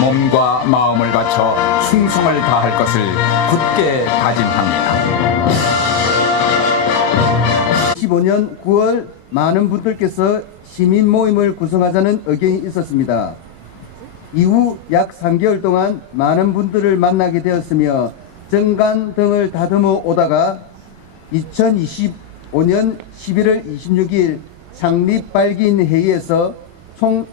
몸과 마음을 바쳐 충성을 다할 것을 굳게 다짐합니다. 2015년 9월 많은 분들께서 시민 모임을 구성하자는 의견이 있었습니다. 이후 약 3개월 동안 많은 분들을 만나게 되었으며 정관 등을 다듬어 오다가 2025년 11월 26일 창립 발기인 회의에서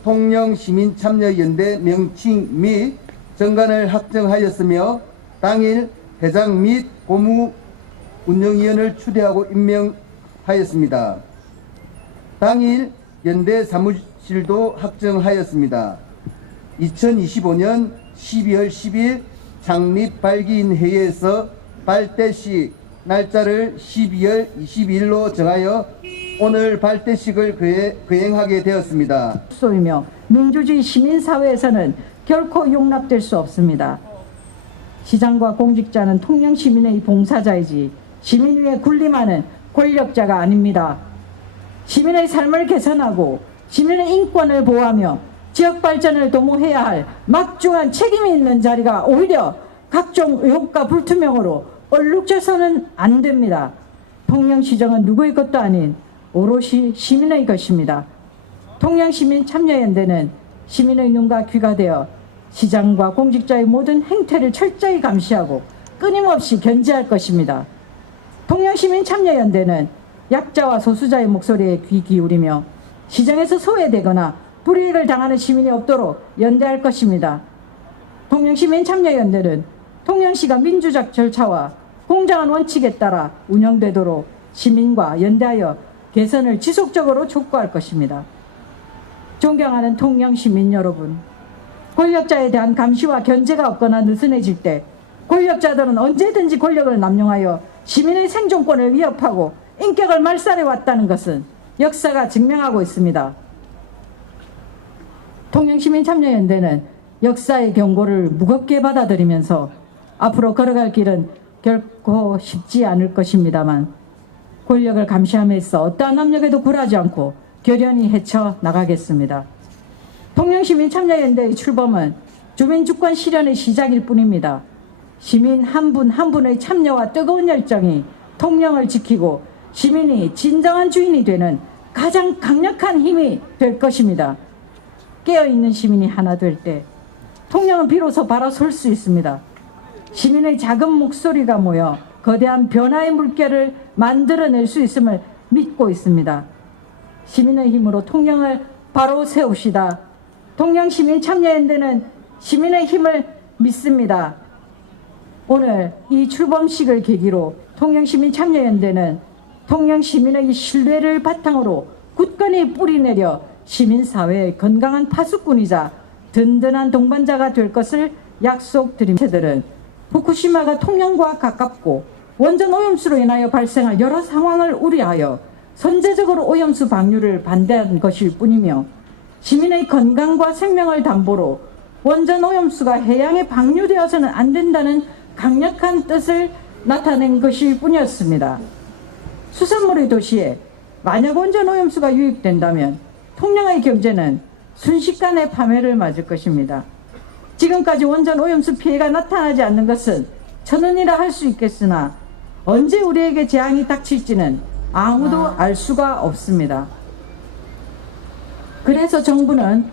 통영시민참여연대 명칭 및 정관을 확정하였으며 당일 회장 및 고무운영위원을 추대하고 임명하였습니다. 당일 연대 사무실도 확정하였습니다. 2025년 12월 10일 창립 발기인 회의에서 발대식 날짜를 12월 22일로 정하여 오늘 발대식을 거행하게 되었습니다. 소이며 민주주의 시민사회에서는 결코 용납될 수 없습니다. 시장과 공직자는 통영 시민의 봉사자이지 시민 위에 군림하는 권력자가 아닙니다. 시민의 삶을 개선하고 시민의 인권을 보호하며 지역 발전을 도모해야 할 막중한 책임이 있는 자리가 오히려 각종 의혹과 불투명으로 얼룩져서는 안 됩니다. 통영시정은 누구의 것도 아닌 오롯이 시민의 것입니다. 통영시민참여연대는 시민의 눈과 귀가 되어 시장과 공직자의 모든 행태를 철저히 감시하고 끊임없이 견제할 것입니다. 통영시민참여연대는 약자와 소수자의 목소리에 귀 기울이며 시장에서 소외되거나 불이익을 당하는 시민이 없도록 연대할 것입니다. 통영시민참여연대는 통영시가 민주적 절차와 공정한 원칙에 따라 운영되도록 시민과 연대하여 개선을 지속적으로 촉구할 것입니다. 존경하는 통영시민 여러분, 권력자에 대한 감시와 견제가 없거나 느슨해질 때 권력자들은 언제든지 권력을 남용하여 시민의 생존권을 위협하고 인격을 말살해 왔다는 것은 역사가 증명하고 있습니다. 통영시민참여연대는 역사의 경고를 무겁게 받아들이면서 앞으로 걸어갈 길은 결코 쉽지 않을 것입니다만 권력을 감시함에 있어 어떠한 압력에도 굴하지 않고 결연히 헤쳐나가겠습니다. 통영시민참여연대의 출범은 주민주권 실현의 시작일 뿐입니다. 시민 한 분 한 분의 참여와 뜨거운 열정이 통영을 지키고 시민이 진정한 주인이 되는 가장 강력한 힘이 될 것입니다. 깨어있는 시민이 하나 될 때 통영은 비로소 바로 설 수 있습니다. 시민의 작은 목소리가 모여 거대한 변화의 물결을 만들어낼 수 있음을 믿고 있습니다. 시민의 힘으로 통영을 바로 세웁시다. 통영시민참여연대는 시민의 힘을 믿습니다. 오늘 이 출범식을 계기로 통영시민참여연대는 통영시민의 신뢰를 바탕으로 굳건히 뿌리내려 시민사회의 건강한 파수꾼이자 든든한 동반자가 될 것을 약속드립니다. 세들은 후쿠시마가 통영과 가깝고 원전 오염수로 인하여 발생할 여러 상황을 우려하여 선제적으로 오염수 방류를 반대한 것일 뿐이며 시민의 건강과 생명을 담보로 원전 오염수가 해양에 방류되어서는 안 된다는 강력한 뜻을 나타낸 것일 뿐이었습니다. 수산물의 도시에 만약 원전 오염수가 유입된다면 통영의 경제는 순식간에 파멸을 맞을 것입니다. 지금까지 원전 오염수 피해가 나타나지 않는 것은 천운이라 할 수 있겠으나 언제 우리에게 재앙이 닥칠지는 아무도 알 수가 없습니다. 그래서 정부는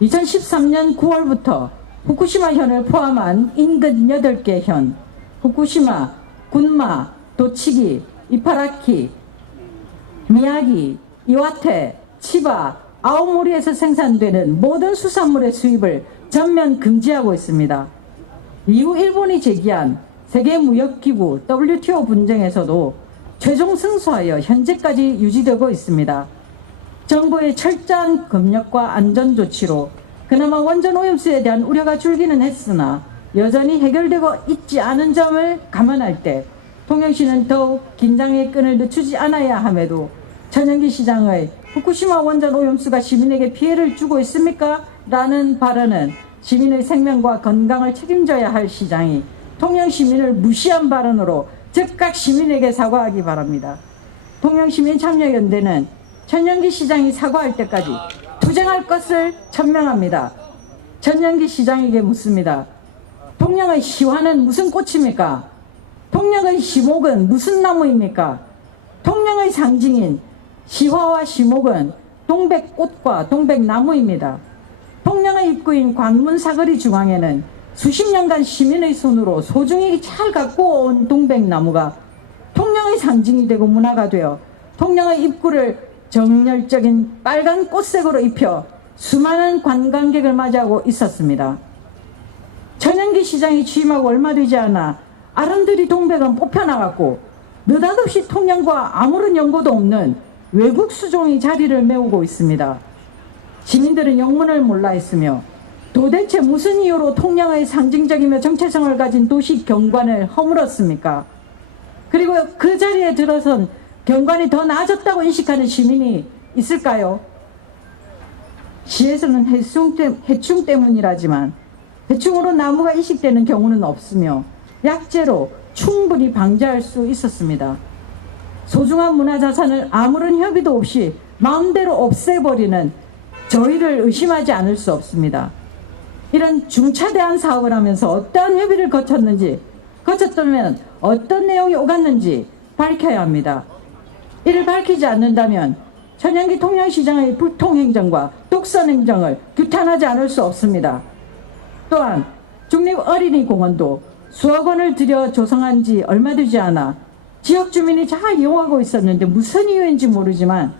2013년 9월부터 후쿠시마 현을 포함한 인근 8개 현, 후쿠시마, 군마, 도치기, 이파라키, 미야기, 이와테, 치바, 아오모리에서 생산되는 모든 수산물의 수입을 전면 금지하고 있습니다. 이후 일본이 제기한 세계무역기구 WTO 분쟁에서도 최종 승소하여 현재까지 유지되고 있습니다. 정부의 철저한 검역과 안전조치로 그나마 원전 오염수에 대한 우려가 줄기는 했으나 여전히 해결되고 있지 않은 점을 감안할 때 통영시는 더욱 긴장의 끈을 늦추지 않아야 함에도 천연기 시장의 후쿠시마 원전 오염수가 시민에게 피해를 주고 있습니까? 라는 발언은 시민의 생명과 건강을 책임져야 할 시장이 통영시민을 무시한 발언으로 즉각 시민에게 사과하기 바랍니다. 통영시민참여연대는 천연기 시장이 사과할 때까지 투쟁할 것을 천명합니다. 전영기 시장에게 묻습니다. 통영의 시화는 무슨 꽃입니까? 통영의 시목은 무슨 나무입니까? 통영의 상징인 시화와 시목은 동백꽃과 동백나무입니다. 통영의 입구인 관문 사거리 중앙에는 수십 년간 시민의 손으로 소중히 잘 갖고 온 동백나무가 통영의 상징이 되고 문화가 되어 통영의 입구를 정열적인 빨간 꽃색으로 입혀 수많은 관광객을 맞이하고 있었습니다. 전영기 시장이 취임하고 얼마 되지 않아 아름드리 동백은 뽑혀나갔고 느닷없이 통영과 아무런 연고도 없는 외국 수종이 자리를 메우고 있습니다. 시민들은 영문을 몰라 했으며 도대체 무슨 이유로 통영의 상징적이며 정체성을 가진 도시 경관을 허물었습니까? 그리고 그 자리에 들어선 경관이 더 나아졌다고 인식하는 시민이 있을까요? 시에서는 해충 때문이라지만 해충으로 나무가 이식되는 경우는 없으며 약재로 충분히 방지할 수 있었습니다. 소중한 문화자산을 아무런 협의도 없이 마음대로 없애버리는 저희를 의심하지 않을 수 없습니다. 이런 중차대한 사업을 하면서 어떠한 협의를 거쳤다면 어떤 내용이 오갔는지 밝혀야 합니다. 이를 밝히지 않는다면 전영기 통영시장의 불통행정과 독선행정을 규탄하지 않을 수 없습니다. 또한 중립어린이공원도 수억 원을 들여 조성한 지 얼마 되지 않아 지역 주민이 잘 이용하고 있었는데 무슨 이유인지 모르지만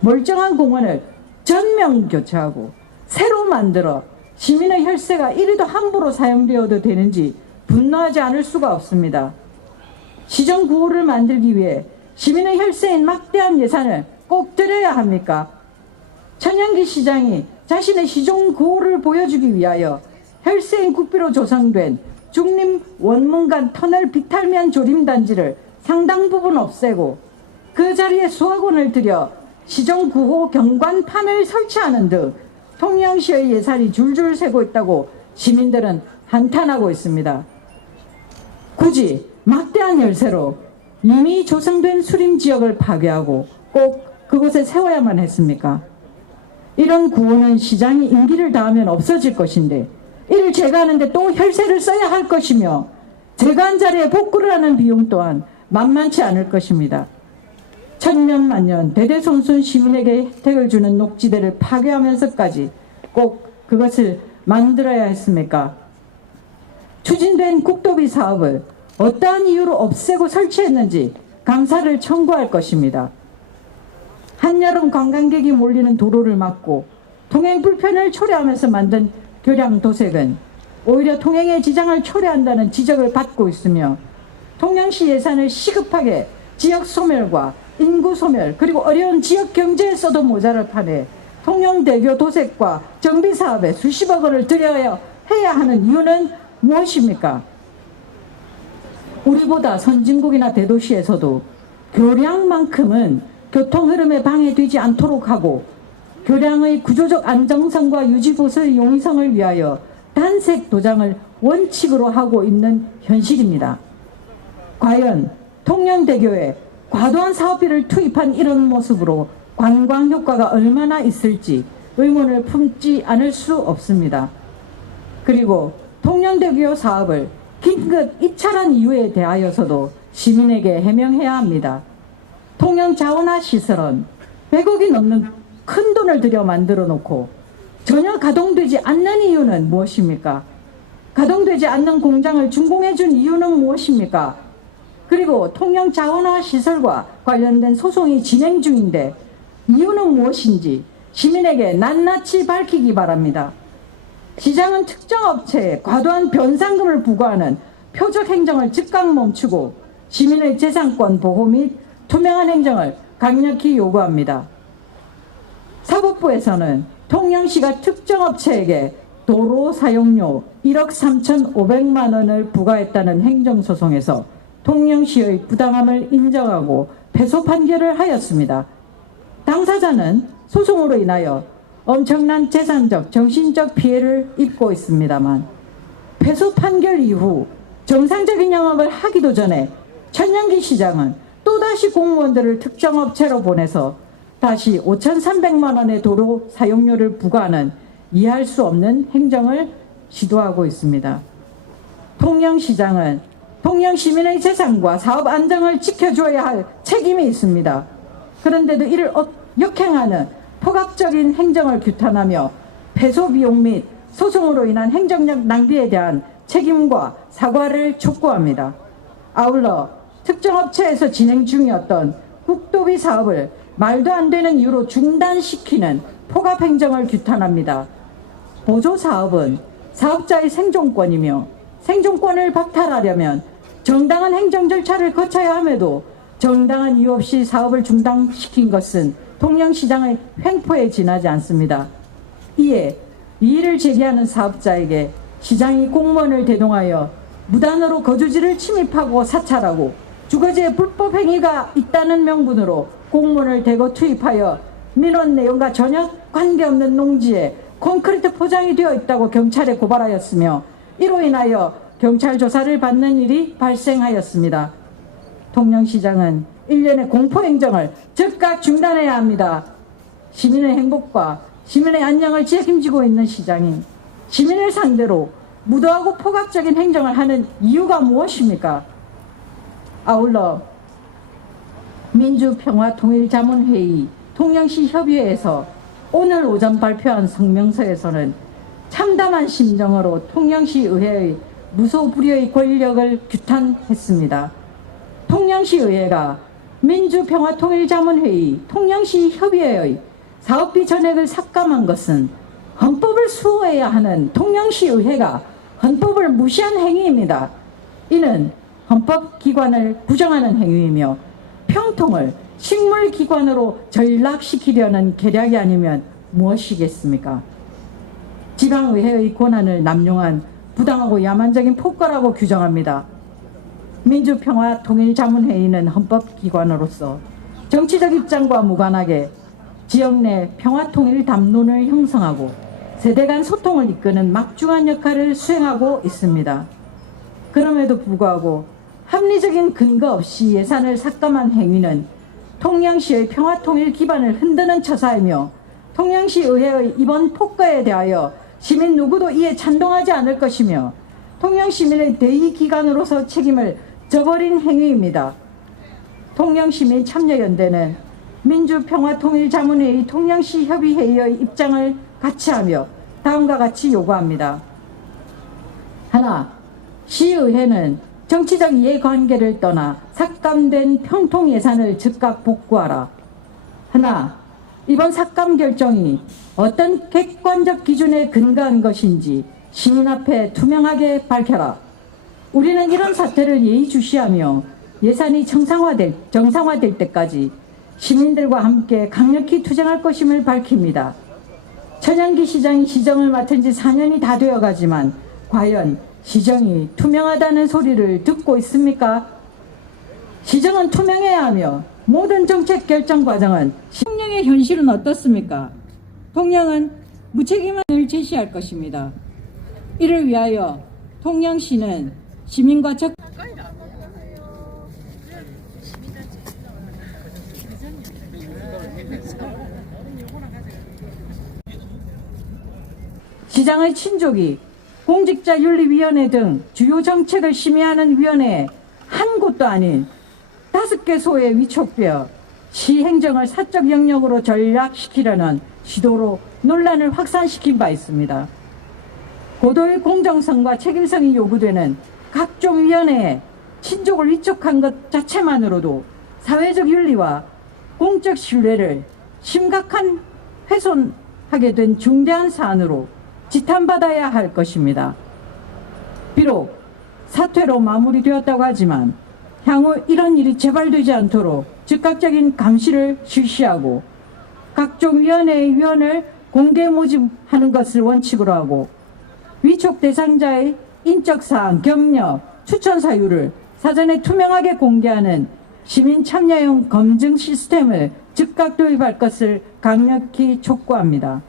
멀쩡한 공원을 전면 교체하고 새로 만들어 시민의 혈세가 이리도 함부로 사용되어도 되는지 분노하지 않을 수가 없습니다. 시정 구호를 만들기 위해 시민의 혈세인 막대한 예산을 꼭 들여야 합니까? 전영기 시장이 자신의 시정 구호를 보여주기 위하여 혈세인 국비로 조성된 중림 원문간 터널 비탈면 조림단지를 상당 부분 없애고 그 자리에 수억 원을 들여 시정 구호 경관판을 설치하는 등 통영시의 예산이 줄줄 새고 있다고 시민들은 한탄하고 있습니다. 굳이 막대한 열쇠로 이미 조성된 수림지역을 파괴하고 꼭 그곳에 세워야만 했습니까? 이런 구호는 시장이 임기를 다하면 없어질 것인데 이를 제거하는데 또 혈세를 써야 할 것이며 제거한 자리에 복구를 하는 비용 또한 만만치 않을 것입니다. 천년만년 대대손손 시민에게 혜택을 주는 녹지대를 파괴하면서까지 꼭 그것을 만들어야 했습니까? 추진된 국도비 사업을 어떠한 이유로 없애고 설치했는지 감사를 청구할 것입니다. 한여름 관광객이 몰리는 도로를 막고 통행 불편을 초래하면서 만든 교량도색은 오히려 통행의 지장을 초래한다는 지적을 받고 있으며 통영시 예산을 시급하게 지역 소멸과 인구 소멸 그리고 어려운 지역 경제에 써도 모자랄 판에 통영대교 도색과 정비 사업에 수십억 원을 들여야 해야 하는 이유는 무엇입니까? 우리보다 선진국이나 대도시에서도 교량만큼은 교통 흐름에 방해되지 않도록 하고 교량의 구조적 안정성과 유지보수의 용이성을 위하여 단색 도장을 원칙으로 하고 있는 현실입니다. 과연 통영대교에 과도한 사업비를 투입한 이런 모습으로 관광 효과가 얼마나 있을지 의문을 품지 않을 수 없습니다. 그리고 통영대교 사업을 긴급 입찰한 이유에 대하여서도 시민에게 해명해야 합니다. 통영 자원화 시설은 100억이 넘는 큰 돈을 들여 만들어 놓고 전혀 가동되지 않는 이유는 무엇입니까? 가동되지 않는 공장을 준공해 준 이유는 무엇입니까? 그리고 통영 자원화 시설과 관련된 소송이 진행 중인데 이유는 무엇인지 시민에게 낱낱이 밝히기 바랍니다. 시장은 특정 업체에 과도한 변상금을 부과하는 표적 행정을 즉각 멈추고 시민의 재산권 보호 및 투명한 행정을 강력히 요구합니다. 사법부에서는 통영시가 특정 업체에게 도로 사용료 1억 3,500만 원을 부과했다는 행정소송에서 통영시의 부당함을 인정하고 패소 판결을 하였습니다. 당사자는 소송으로 인하여 엄청난 재산적, 정신적 피해를 입고 있습니다만 패소 판결 이후 정상적인 영업을 하기도 전에 전영기 시장은 또다시 공무원들을 특정 업체로 보내서 다시 5,300만 원의 도로 사용료를 부과하는 이해할 수 없는 행정을 시도하고 있습니다. 통영시장은 통영시민의 재산과 사업 안정을 지켜줘야 할 책임이 있습니다. 그런데도 이를 역행하는 포괄적인 행정을 규탄하며 패소 비용 및 소송으로 인한 행정력 낭비에 대한 책임과 사과를 촉구합니다. 아울러 특정 업체에서 진행 중이었던 국도비 사업을 말도 안 되는 이유로 중단시키는 포갑 행정을 규탄합니다. 보조 사업은 사업자의 생존권이며 생존권을 박탈하려면 정당한 행정 절차를 거쳐야 함에도 정당한 이유 없이 사업을 중단시킨 것은 통영시장의 횡포에 지나지 않습니다. 이에 이의를 제기하는 사업자에게 시장이 공무원을 대동하여 무단으로 거주지를 침입하고 사찰하고 주거지에 불법 행위가 있다는 명분으로 공무원을 대거 투입하여 민원 내용과 전혀 관계없는 농지에 콘크리트 포장이 되어 있다고 경찰에 고발하였으며 이로 인하여 경찰 조사를 받는 일이 발생하였습니다. 통영시장은 일련의 공포행정을 즉각 중단해야 합니다. 시민의 행복과 시민의 안녕을 책임지고 있는 시장이 시민을 상대로 무도하고 포괄적인 행정을 하는 이유가 무엇입니까? 아울러 민주평화통일자문회의 통영시 협의회에서 오늘 오전 발표한 성명서에서는 참담한 심정으로 통영시 의회의 무소불위의 권력을 규탄했습니다. 통영시 의회가 민주평화통일자문회의 통영시 협의회의 사업비 전액을 삭감한 것은 헌법을 수호해야 하는 통영시 의회가 헌법을 무시한 행위입니다. 이는 헌법기관을 부정하는 행위이며 평통을 식물기관으로 전락시키려는 계략이 아니면 무엇이겠습니까? 지방의회의 권한을 남용한 부당하고 야만적인 폭거라고 규정합니다. 민주평화통일자문회의는 헌법기관으로서 정치적 입장과 무관하게 지역 내 평화통일 담론을 형성하고 세대 간 소통을 이끄는 막중한 역할을 수행하고 있습니다. 그럼에도 불구하고 합리적인 근거 없이 예산을 삭감한 행위는 통영시의 평화통일 기반을 흔드는 처사이며 통영시 의회의 이번 폭거에 대하여 시민 누구도 이에 찬동하지 않을 것이며 통영시민의 대의기관으로서 책임을 져버린 행위입니다. 통영시민 참여연대는 민주평화통일자문회의 통영시 협의회의의 입장을 같이하며 다음과 같이 요구합니다. 하나, 시의회는 정치적 이해관계를 떠나 삭감된 평통 예산을 즉각 복구하라. 하나, 이번 삭감 결정이 어떤 객관적 기준에 근거한 것인지 시민 앞에 투명하게 밝혀라. 우리는 이런 사태를 예의주시하며 예산이 정상화될 때까지 시민들과 함께 강력히 투쟁할 것임을 밝힙니다. 천연기 시장이 시정을 맡은 지 4년이 다 되어가지만 과연 시정이 투명하다는 소리를 듣고 있습니까? 시정은 투명해야 하며 모든 정책 결정 과정은 통영의 현실은 어떻습니까? 통영은 무책임함을 제시할 것입니다. 이를 위하여 통영시는 시민과 시장의 친족이 공직자윤리위원회 등 주요 정책을 심의하는 위원회에 한 곳도 아닌 5개 소에 위촉되어 시행정을 사적 영역으로 전락시키려는 시도로 논란을 확산시킨 바 있습니다. 고도의 공정성과 책임성이 요구되는 각종 위원회에 친족을 위촉한 것 자체만으로도 사회적 윤리와 공적 신뢰를 심각한 훼손하게 된 중대한 사안으로 지탄받아야 할 것입니다. 비록 사퇴로 마무리되었다고 하지만 향후 이런 일이 재발되지 않도록 즉각적인 감시를 실시하고 각종 위원회의 위원을 공개 모집하는 것을 원칙으로 하고 위촉 대상자의 인적사항, 경력, 추천 사유를 사전에 투명하게 공개하는 시민 참여형 검증 시스템을 즉각 도입할 것을 강력히 촉구합니다.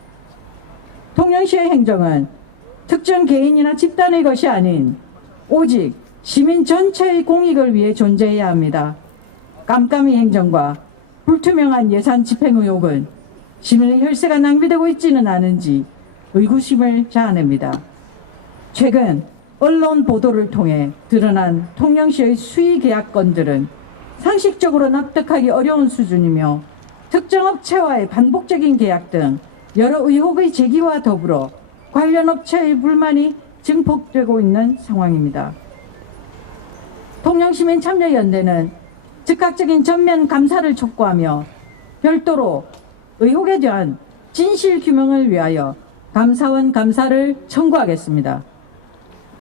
통영시의 행정은 특정 개인이나 집단의 것이 아닌 오직 시민 전체의 공익을 위해 존재해야 합니다. 깜깜이 행정과 불투명한 예산 집행 의혹은 시민의 혈세가 낭비되고 있지는 않은지 의구심을 자아냅니다. 최근 언론 보도를 통해 드러난 통영시의 수의 계약건들은 상식적으로 납득하기 어려운 수준이며 특정 업체와의 반복적인 계약 등 여러 의혹의 제기와 더불어 관련 업체의 불만이 증폭되고 있는 상황입니다. 통영시민참여연대는 즉각적인 전면 감사를 촉구하며 별도로 의혹에 대한 진실 규명을 위하여 감사원 감사를 청구하겠습니다.